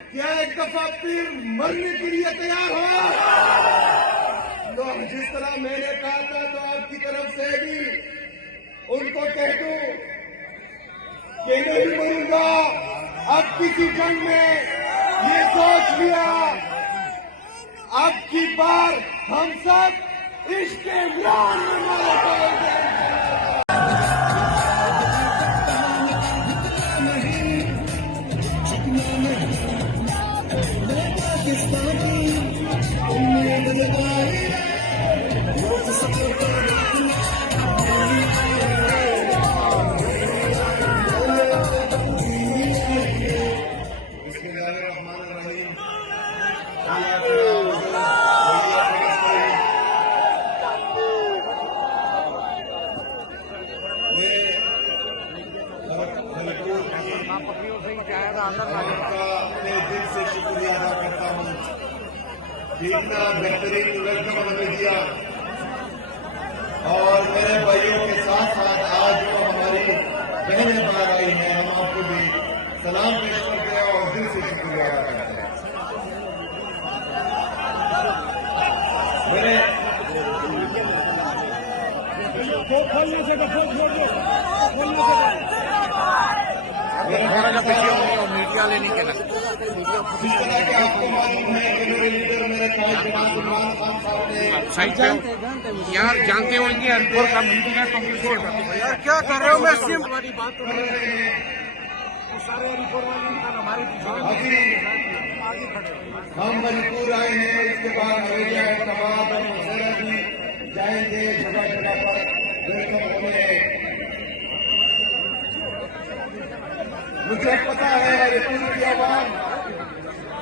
کیا ایک دفعہ پھر مرنے کے لیے تیار ہو؟ تو جس طرح میں نے کہا تھا تو آپ کی طرف سے بھی ان کو کہہ دوں کہ نہیں مروں گا اب کسی جنگ میں، یہ سوچ لیا اب کی بار ہم سب عشق عمران میں مارے جائیں گے۔ اپنے دل سے شکریہ ادا کرتا ہوں کہ اتنا بہترین ویلکم ہمیں دیا، اور میرے بھائیوں کے ساتھ ساتھ آج جو ہماری بہنیں باہر آئی ہیں، ہم آپ کو بھی سلام پیش کرتے ہیں اور دل سے شکریہ ادا کرتے ہیں۔ میڈیا لینے کے جس طرح کہ آپ کو معلوم ہے کہ میرے لیڈر میرے قائد جناب عمران خان صاحب نے یار جانتے ہوں گے انپور کا میٹنگ ہے تو یار کیا کر رہے ہو؟ میں سیم ہم مجبور آئے ہیں، اس کے بعد حویلیہ احتماد اور مسئلہ بھی جائیں گے جگہ جگہ پر ویلکم ہونے۔ مجھے پتا ہے ہریپور کی عوام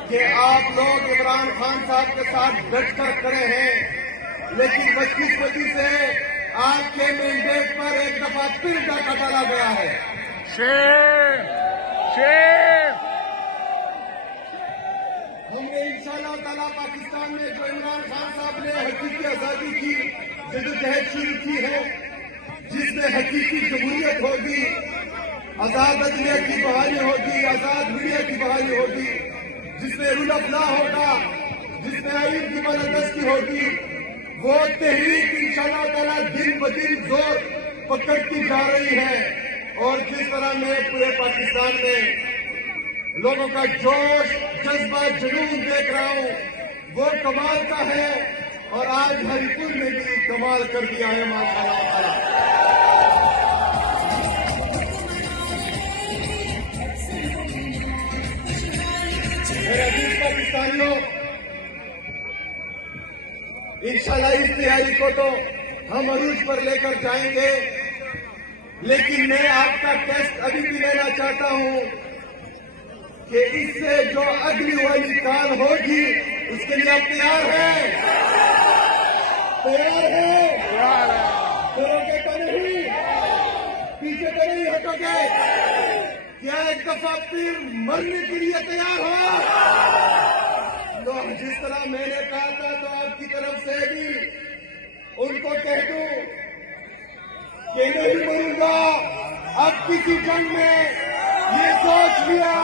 کہ آپ لوگ عمران خان صاحب کے ساتھ ڈٹ کر کھڑے ہیں، لیکن بدقسمتی سے آپ کے مینڈیٹ پر ایک دفعہ پھر ڈاکہ ڈالا گیا ہے۔ ہم نے انشاءاللہ تعالیٰ پاکستان میں جو عمران خان صاحب نے حقیقی آزادی کی جدوجہد شروع کی ہے، جس میں حقیقی جمہوریت ہوگی، آزاد عدلیہ کی بحالی ہوگی، آزاد میڈیا کی بحالی ہوگی، جس میں رول آف لا ہوگا، جس میں آئین کی بالادستی ہوگی، وہ تحریک انشاءاللہ تعالیٰ دن بدن زور پکڑتی جا رہی ہے۔ اور جس طرح میں پورے پاکستان میں لوگوں کا جوش، جذبہ، جنون دیکھ رہا ہوں، وہ کمال کا ہے، اور آج ہریپور میں بھی کمال کر دیا ہے ماشاءاللہ تعالیٰ۔ میرے عزیز پاکستانیوں، انشاءاللہ اس تیاری کو تو ہم عروج پر لے کر جائیں گے، لیکن میں آپ کا ٹیسٹ ابھی بھی لینا چاہتا ہوں کہ اس سے جو اگلی والی کال ہوگی اس کے لیے آپ تیار ہیں؟ تیار ہیں؟ کرو گے تو نہیں؟ پیچھے تو نہیں ہٹو گے؟ کیا ایک دفعہ پھر مرنے کے لیے تیار ہو؟ تو جس طرح میں نے کہا تھا تو آپ کی طرف سے بھی ان کو کہہ دوں کہ نہیں مروں گا اب کسی جنگ میں، یہ سوچ لیا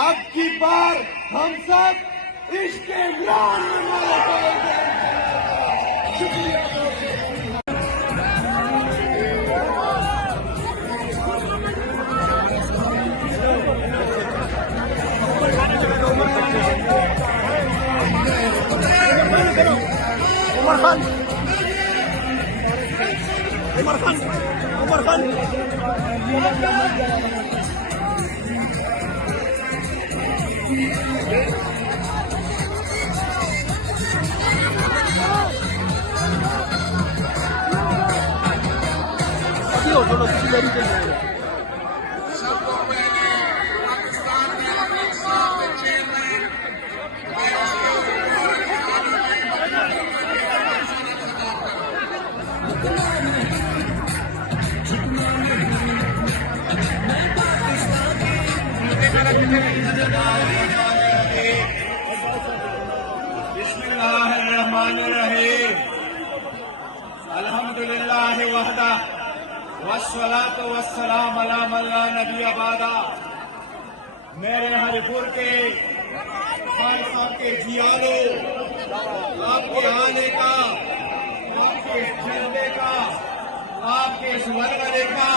اب کی بار ہم سب عشق عمران میں مارے جائیں گے۔ شکریہ۔ عمر خان بسم اللہ الرحمن الرحیم، الحمدللہ وحدہ والصلاة والسلام علی من لا نبی بعدہ۔ میرے ہری پور کے خان صاحب کے جیالو، آپ کے آنے کا، آپ کے اس جلدے کا، آپ کے اس ولولے کا،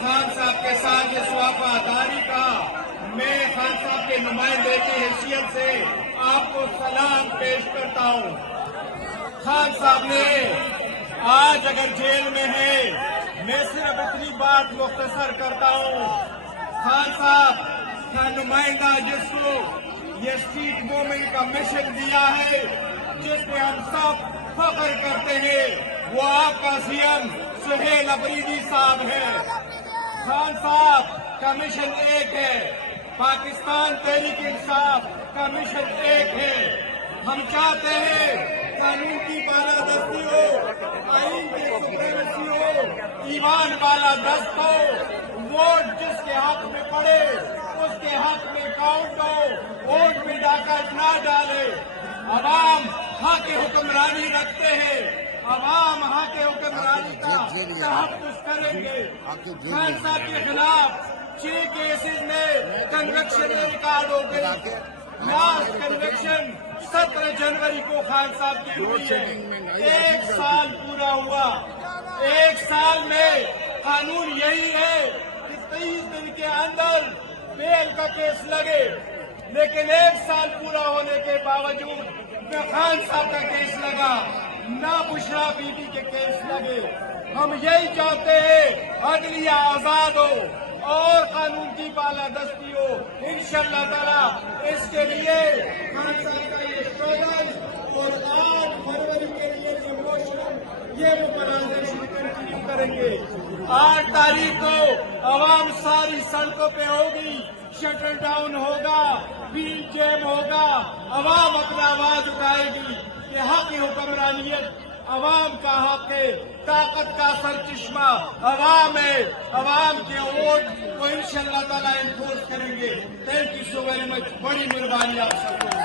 خان صاحب کے ساتھ اس وفاداری کا میں خان صاحب کے نمائندے کی حیثیت سے آپ کو سلام پیش کرتا ہوں۔ خان صاحب نے آج اگر جیل میں ہے، میں صرف اتنی بات مختصر کرتا ہوں، خان صاحب کا نمائندہ جس کو یہ اسٹریٹ موومنٹ کا مشن دیا ہے، جس پہ ہم سب فخر کرتے ہیں، وہ آپ کا سی ایم سہیل افریدی صاحب ہے۔ خان صاحب کا مشن ایک ہے، پاکستان تحریک انصاف کا مشن ایک ہے۔ ہم چاہتے ہیں قانون کی بالادستی ہو، آئین کی سپریمیسی ہو، ایمان بالادست ہو، ووٹ جس کے حق میں پڑے اس کے حق میں کاؤنٹ ہو، ووٹ میں ڈاکہ نہ ڈالے۔ عوام حق حکمرانی رکھتے ہیں، عوام حق حکمرانی کا تحفظ کریں گے۔ خان صاحب کے خلاف 6 کیسز میں کنوکشن ریکارڈ ہو گئی۔ لاسٹ کنوکشن 17 جنوری کو خان صاحب کی ہوئی ہے۔ 1 سال پورا ہوا۔ 1 سال میں قانون یہی ہے کہ 23 دن کے اندر بیل کا کیس لگے، لیکن 1 سال پورا ہونے کے باوجود نہ خان صاحب کا کیس لگا، نہ بشرا بی بی کے کیس لگے۔ ہم یہی چاہتے ہیں عدلیہ آزاد ہو اور قانون کی بالادستی ہو۔ انشاءاللہ تعالی اس کے لیے خان صاحب کا یہ سلوگن اور 8 فروری کے لیے جو موشن یہ مناظر کنٹینیو کریں گے۔ 8 تاریخ کو عوام ساری سڑکوں پہ ہوگی، شٹر ڈاؤن ہوگا، ویل جیم ہوگا، عوام اپنا آواز اٹھائے گی کہ حق حکمرانیت عوام کا حق ہے، طاقت کا سرچشمہ عوام ہے، عوام کے ووٹ کو انشاءاللہ تعالیٰ انفورس کریں گے۔ Thank you so very much, بڑی مہربانی آپ سب کو۔